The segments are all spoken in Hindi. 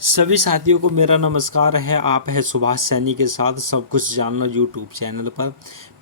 सभी साथियों को मेरा नमस्कार है। आप है सुभाष सैनी के साथ सब कुछ जानना यूट्यूब चैनल पर।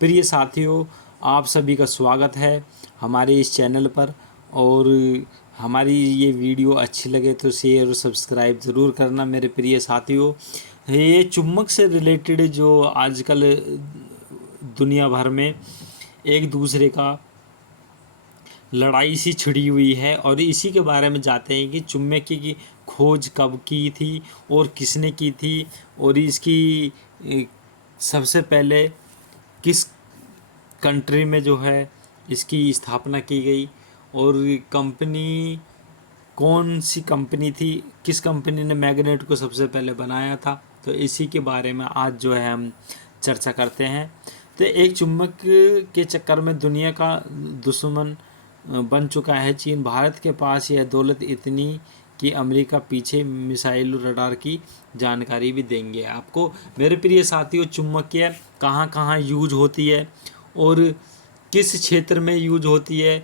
प्रिय साथियों, आप सभी का स्वागत है हमारे इस चैनल पर। और हमारी ये वीडियो अच्छी लगे तो शेयर और सब्सक्राइब ज़रूर करना मेरे प्रिय साथियों। ये चुम्बक से रिलेटेड जो आजकल दुनिया भर में एक दूसरे का लड़ाई सी छिड़ी हुई है, और इसी के बारे में जानते हैं कि चुम्बक की खोज कब की थी और किसने की थी, और इसकी सबसे पहले किस कंट्री में जो है इसकी स्थापना की गई, और कंपनी कौन सी कंपनी थी, किस कंपनी ने मैग्नेट को सबसे पहले बनाया था। तो इसी के बारे में आज जो है हम चर्चा करते हैं। तो एक चुम्बक के चक्कर में दुनिया का दुश्मन बन चुका है चीन। भारत के पास यह दौलत इतनी कि अमेरिका पीछे मिसाइल रडार की जानकारी भी देंगे आपको। मेरे प्रिय साथियों, चुम्बकीय कहाँ कहाँ यूज होती है और किस क्षेत्र में यूज होती है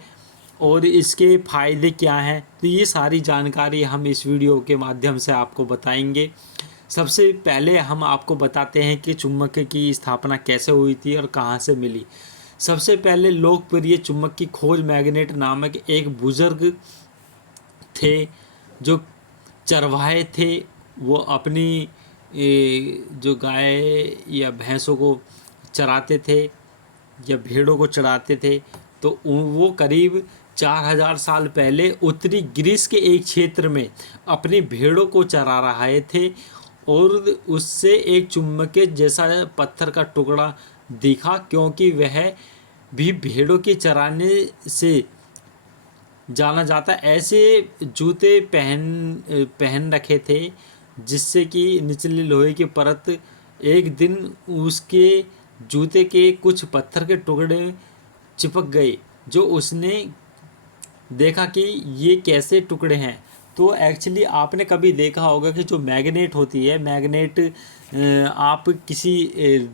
और इसके फ़ायदे क्या हैं, तो ये सारी जानकारी हम इस वीडियो के माध्यम से आपको बताएंगे। सबसे पहले हम आपको बताते हैं कि चुम्बक की स्थापना कैसे हुई थी और कहाँ से मिली। सबसे पहले लोकप्रिय चुम्बक की खोज मैग्नेट नामक एक बुजुर्ग थे जो चरवाहे थे। वो अपनी जो गाय या भैंसों को चराते थे या भेड़ों को चराते थे, तो वो करीब 4000 साल पहले उत्तरी ग्रीस के एक क्षेत्र में अपनी भेड़ों को चरा रहे थे, और उससे एक चुम्बक जैसा पत्थर का टुकड़ा दिखा, क्योंकि वह भी भेड़ों के चराने से जाना जाता। ऐसे जूते पहन रखे थे जिससे कि निचले लोहे की परत, एक दिन उसके जूते के कुछ पत्थर के टुकड़े चिपक गए, जो उसने देखा कि ये कैसे टुकड़े हैं। तो एक्चुअली आपने कभी देखा होगा कि जो मैग्नेट होती है, मैग्नेट आप किसी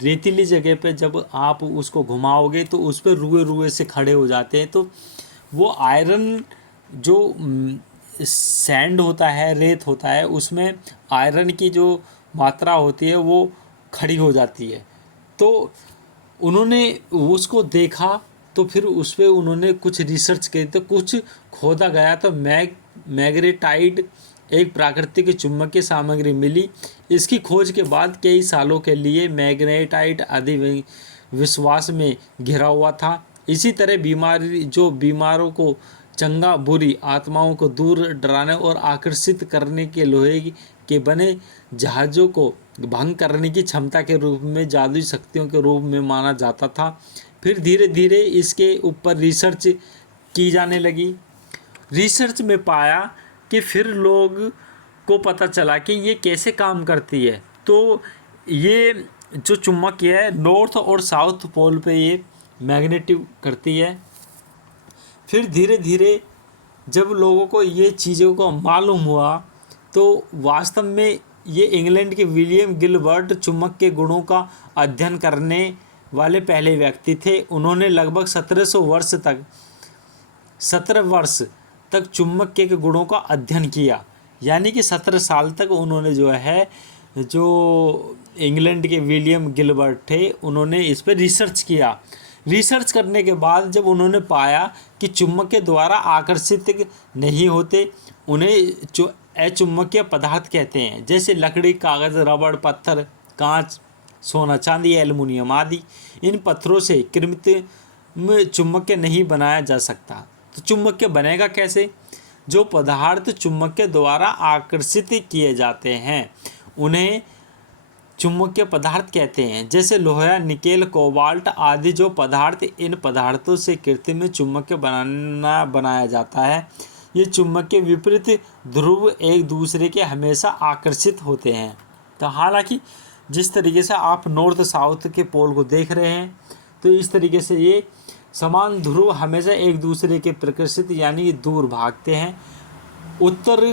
रेतीली जगह पे जब आप उसको घुमाओगे तो उस पर रुए रुए से खड़े हो जाते हैं। तो वो आयरन जो सैंड होता है, रेत होता है, उसमें आयरन की जो मात्रा होती है वो खड़ी हो जाती है। तो उन्होंने उसको देखा, तो फिर उस पर उन्होंने कुछ रिसर्च की, तो कुछ खोदा गया तो मैग्नेटाइट एक प्राकृतिक चुम्बकीय सामग्री मिली। इसकी खोज के बाद कई सालों के लिए मैग्नेटाइट आदि विश्वास में घिरा हुआ था। इसी तरह बीमारों को चंगा, बुरी आत्माओं को दूर डराने और आकर्षित करने के लोहे के बने जहाज़ों को भंग करने की क्षमता के रूप में जादुई शक्तियों के रूप में माना जाता था। फिर धीरे धीरे इसके ऊपर रिसर्च की जाने लगी। रिसर्च में पाया कि फिर लोग को पता चला कि ये कैसे काम करती है। तो ये जो चुम्बकीय है, नॉर्थ और साउथ पोल पे ये मैग्नेटिव करती है। फिर धीरे धीरे जब लोगों को ये चीज़ों को मालूम हुआ, तो वास्तव में ये इंग्लैंड के विलियम गिलबर्ट चुम्बक के गुणों का अध्ययन करने वाले पहले व्यक्ति थे। उन्होंने लगभग 17 वर्ष तक चुम्बक के गुणों का अध्ययन किया। यानी कि 17 साल तक उन्होंने जो इंग्लैंड के विलियम गिलबर्ट थे, उन्होंने इस पर रिसर्च किया। रिसर्च करने के बाद जब उन्होंने पाया कि चुम्बक के द्वारा आकर्षित नहीं होते, उन्हें अचुम्बकीय पदार्थ कहते हैं, जैसे लकड़ी, कागज़, रबड़, पत्थर, कांच, सोना, चांदी, एल्युमिनियम आदि। इन पत्थरों से कृत्रिम चुम्बकीय नहीं बनाया जा सकता। तो चुम्बकीय बनेगा कैसे? जो पदार्थ चुम्बक के द्वारा आकर्षित किए जाते हैं उन्हें चुम्बकीय पदार्थ कहते हैं, जैसे लोहा, निकेल, कोबाल्ट आदि। जो पदार्थ इन पदार्थों से कृत्रिम चुम्बकीय बनाया जाता है, ये चुम्बक के विपरीत ध्रुव एक दूसरे के हमेशा आकर्षित होते हैं। तो हालांकि जिस तरीके से आप नॉर्थ साउथ के पोल को देख रहे हैं, तो इस तरीके से ये समान ध्रुव हमेशा एक दूसरे के प्रकृषित यानी दूर भागते हैं। उत्तर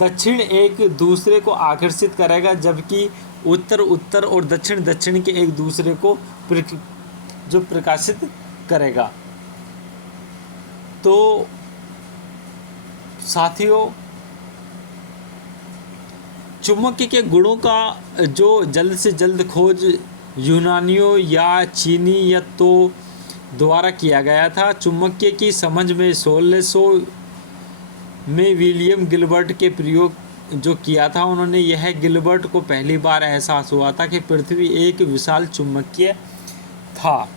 दक्षिण एक दूसरे को आकर्षित करेगा, जबकि उत्तर उत्तर और दक्षिण दक्षिण के एक दूसरे को जो प्रकाशित करेगा। तो साथियों, चुंबकीय के गुणों का जो जल्द से जल्द खोज यूनानियों या चीनी या तो द्वारा किया गया था। चुंबकीय की समझ में 1600 में विलियम गिलबर्ट के प्रयोग जो किया था उन्होंने, यह गिलबर्ट को पहली बार एहसास हुआ था कि पृथ्वी एक विशाल चुंबकीय था।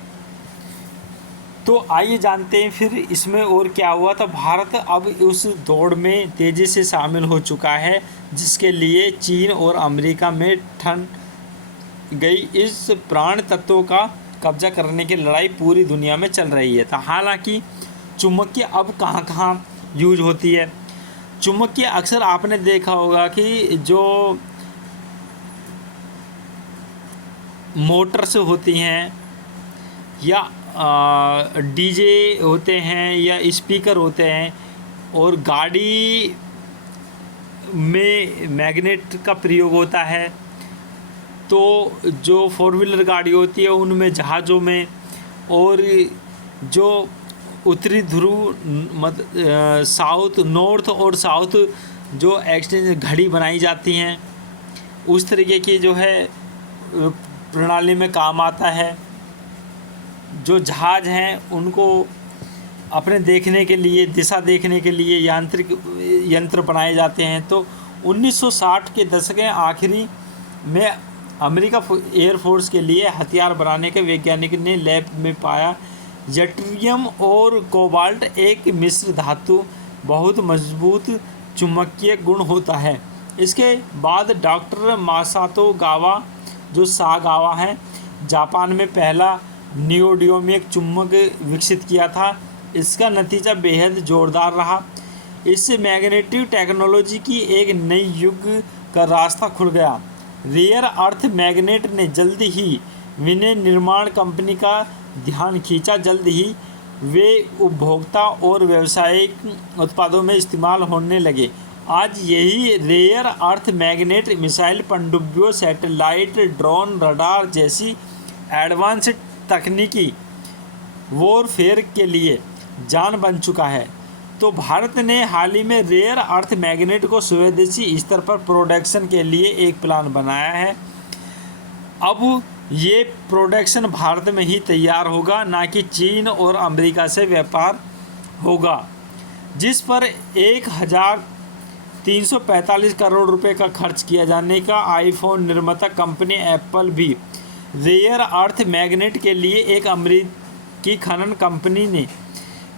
तो आइए जानते हैं फिर इसमें और क्या हुआ। तो भारत अब उस दौड़ में तेज़ी से शामिल हो चुका है जिसके लिए चीन और अमेरिका में ठन गई इस प्राण तत्वों का कब्जा करने की लड़ाई पूरी दुनिया में चल रही है। तो हालांकि चुंबकीय अब कहाँ कहाँ यूज होती है। चुंबकीय अक्सर आपने देखा होगा कि जो मोटर से होती हैं या डीजे होते हैं या स्पीकर होते हैं, और गाड़ी में मैग्नेट का प्रयोग होता है। तो जो 4 व्हीलर गाड़ी होती है उनमें, जहाज़ों में, और जो उत्तरी ध्रुव साउथ नॉर्थ और साउथ जो एक्सचेंज घड़ी बनाई जाती हैं, उस तरीके की जो है प्रणाली में काम आता है। जो जहाज़ हैं उनको अपने देखने के लिए, दिशा देखने के लिए यांत्रिक यंत्र बनाए जाते हैं। तो 1960 के दशक के आखिरी में अमेरिका एयरफोर्स के लिए हथियार बनाने के वैज्ञानिक ने लैब में पाया यट्रियम और कोबाल्ट एक मिश्र धातु बहुत मजबूत चुंबकीय गुण होता है। इसके बाद डॉक्टर मासातो गावा जो सागावा हैं, जापान में पहला नियोडियमिक चुंबक विकसित किया था। इसका नतीजा बेहद जोरदार रहा। इससे मैग्नेटिक टेक्नोलॉजी की एक नई युग का रास्ता खुल गया। रेयर अर्थ मैग्नेट ने जल्द ही विनिर्माण कंपनी का ध्यान खींचा। जल्द ही वे उपभोक्ता और व्यावसायिक उत्पादों में इस्तेमाल होने लगे। आज यही रेयर अर्थ मैग्नेट मिसाइल, पनडुब्बियों, सैटेलाइट, ड्रोन, रडार जैसी एडवांस तकनीकी वॉरफेयर के लिए जान बन चुका है। तो भारत ने हाल ही में रेयर अर्थ मैग्नेट को स्वदेशी स्तर पर प्रोडक्शन के लिए एक प्लान बनाया है। अब ये प्रोडक्शन भारत में ही तैयार होगा, ना कि चीन और अमेरिका से व्यापार होगा, जिस पर 1345 करोड़ रुपए का खर्च किया जाने का। आईफोन निर्माता कंपनी एप्पल भी रेयर अर्थ मैग्नेट के लिए एक अमेरिकी खनन कंपनी ने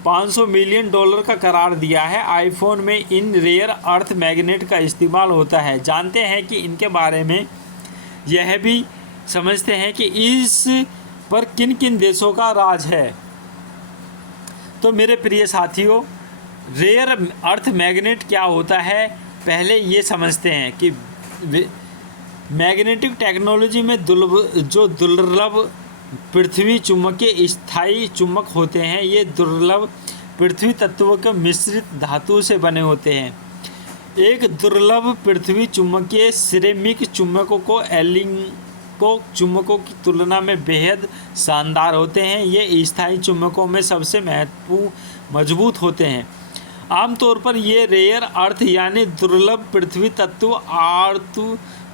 $500 मिलियन का करार दिया है। आईफोन में इन रेयर अर्थ मैग्नेट का इस्तेमाल होता है। जानते हैं कि इनके बारे में, यह भी समझते हैं कि इस पर किन किन देशों का राज है। तो मेरे प्रिय साथियों, रेयर अर्थ मैग्नेट क्या होता है पहले ये समझते हैं कि मैग्नेटिक टेक्नोलॉजी में दुर्लभ पृथ्वी चुंबकीय स्थायी चुंबक होते हैं। ये दुर्लभ पृथ्वी तत्वों के मिश्रित धातु से बने होते हैं। एक दुर्लभ पृथ्वी चुंबकीय सिरेमिक चुंबकों को एलिंको चुंबकों की तुलना में बेहद शानदार होते हैं। ये स्थायी चुंबकों में सबसे मजबूत होते हैं। आमतौर पर ये रेयर अर्थ यानी दुर्लभ पृथ्वी तत्व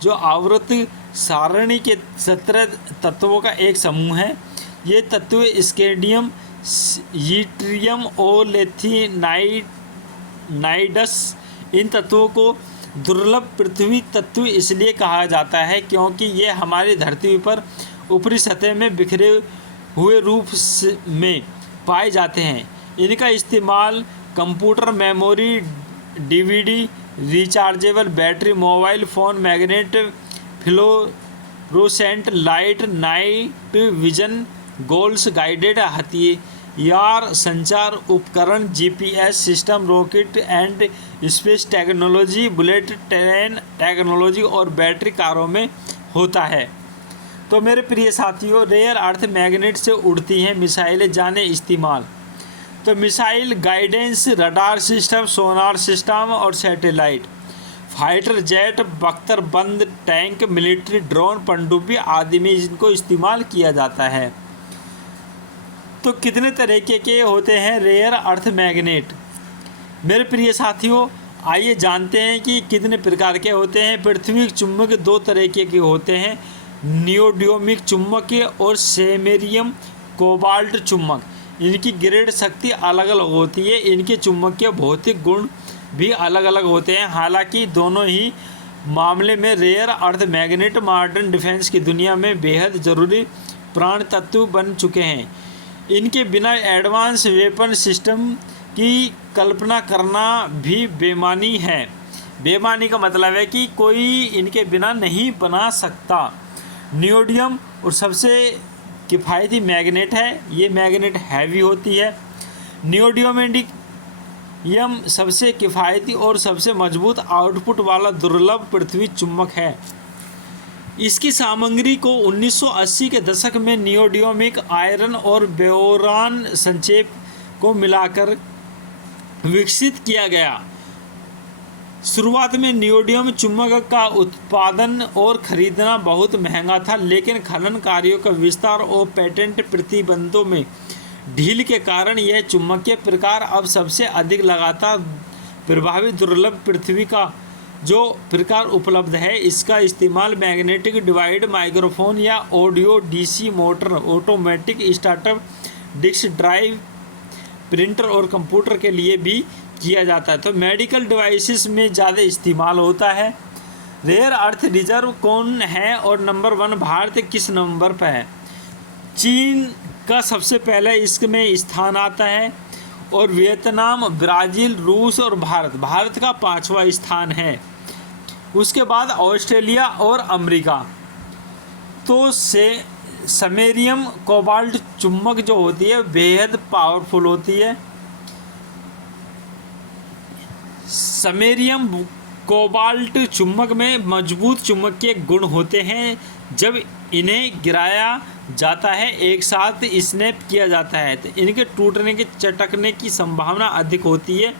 जो आवर्त सारणी के 17 तत्वों का एक समूह है। ये तत्व स्केंडियम, यट्रियम और लेथिनाइडस। इन तत्वों को दुर्लभ पृथ्वी तत्व इसलिए कहा जाता है क्योंकि ये हमारी धरती पर ऊपरी सतह में बिखरे हुए रूप में पाए जाते हैं। इनका इस्तेमाल computer memory, DVD, rechargeable battery, mobile phone, magnet, fluorescent light, night vision goals, guided हथियार, संचार उपकरण, GPS system, rocket and space technology, bullet train technology और बैटरी कारों में होता है। तो मेरे प्रिय साथियों, रेयर अर्थ मैग्नेट से उड़ती हैं मिसाइलें। जाने इस्तेमाल। तो missile guidance, radar system, sonar system और सैटेलाइट, फाइटर जेट, बख्तरबंद टैंक, मिलिट्री ड्रोन, पनडुब्बी आदि में इनको इस्तेमाल किया जाता है। तो कितने तरीके के होते हैं रेयर अर्थ मैग्नेट? मेरे प्रिय साथियों, आइए जानते हैं कि कितने प्रकार के होते हैं। पृथ्वी के चुंबक दो तरीके के होते हैं, नियोडिमिक चुंबक और सेमेरियम कोबाल्ट चुंबक। इनकी ग्रेड शक्ति अलग अलग होती है, इनके चुंबकीय भौतिक गुण भी अलग अलग होते हैं। हालांकि दोनों ही मामले में rare earth magnet modern defence की दुनिया में बेहद ज़रूरी प्राण तत्व बन चुके हैं। इनके बिना एडवांस वेपन सिस्टम की कल्पना करना भी बेमानी है। बेमानी का मतलब है कि कोई इनके बिना नहीं बना सकता। नियोडियम और सबसे किफ़ायती मैग्नेट है, ये मैग्नेट हैवी होती है। नियोडियम सबसे किफ़ायती और सबसे मजबूत आउटपुट वाला दुर्लभ पृथ्वी चुंबक है। इसकी सामग्री को 1980 के दशक में नियोडियमिक आयरन और बोरान संक्षेप को मिलाकर विकसित किया गया। शुरुआत में नियोडियम चुंबक का उत्पादन और खरीदना बहुत महंगा था, लेकिन खनन कार्यों का विस्तार और पेटेंट प्रतिबंधों में ढील के कारण यह चुंबकीय प्रकार अब सबसे अधिक लगातार प्रभावी दुर्लभ पृथ्वी का जो प्रकार उपलब्ध है। इसका इस्तेमाल मैग्नेटिक डिवाइड माइक्रोफोन या audio DC motor, automatic startup, disk drive, printer और कंप्यूटर के लिए भी किया जाता है। तो मेडिकल डिवाइसेस में ज़्यादा इस्तेमाल होता है। रेयर अर्थ रिजर्व कौन है और नंबर 1 भारत किस नंबर पर है? चीन का सबसे पहले इसमें स्थान आता है और वियतनाम, ब्राज़ील, रूस और भारत का 5वां स्थान है। उसके बाद ऑस्ट्रेलिया और अमेरिका। तो सेमेरियम कोबाल्ट चुंबक जो होती है बेहद पावरफुल होती है। सेमेरियम कोबाल्ट चुंबक में मजबूत चुंबकीय गुण होते हैं। जब इन्हें गिराया जाता है, एक साथ स्नैप किया जाता है, तो इनके टूटने के चटकने की संभावना अधिक होती है।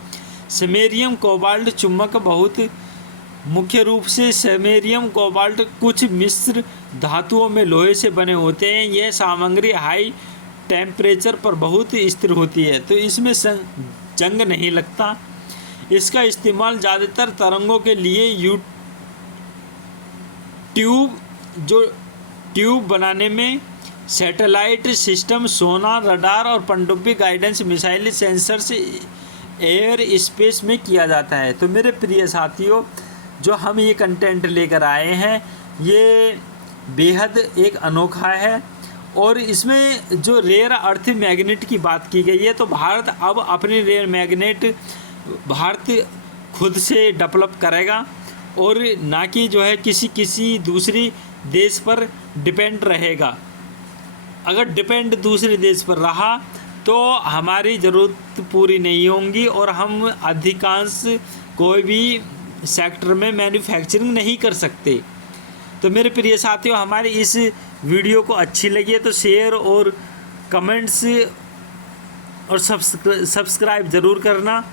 सेमेरियम कोबाल्ट चुंबक बहुत मुख्य रूप से सेमेरियम कोबाल्ट कुछ मिश्र धातुओं में लोहे से बने होते हैं। यह सामग्री हाई टेम्परेचर पर बहुत स्थिर होती है, तो इसमें जंग नहीं लगता। इसका इस्तेमाल ज़्यादातर तरंगों के लिए ट्यूब बनाने में, सैटेलाइट सिस्टम, सोनार, रडार और पनडुब्बी गाइडेंस मिसाइल सेंसर से एयर स्पेस में किया जाता है। तो मेरे प्रिय साथियों, जो हम ये कंटेंट लेकर आए हैं ये बेहद एक अनोखा है और इसमें जो रेयर अर्थ मैग्नेट की बात की गई है, तो भारत अब अपनी रेयर मैग्नेट भारत खुद से डेवलप करेगा और ना कि जो है किसी दूसरी देश पर डिपेंड रहेगा। अगर डिपेंड दूसरे देश पर रहा तो हमारी ज़रूरत पूरी नहीं होंगी और हम अधिकांश कोई भी सेक्टर में मैन्युफैक्चरिंग नहीं कर सकते। तो मेरे प्रिय साथियों, हमारी इस वीडियो को अच्छी लगी है तो शेयर और कमेंट्स और सब्सक्राइब ज़रूर करना।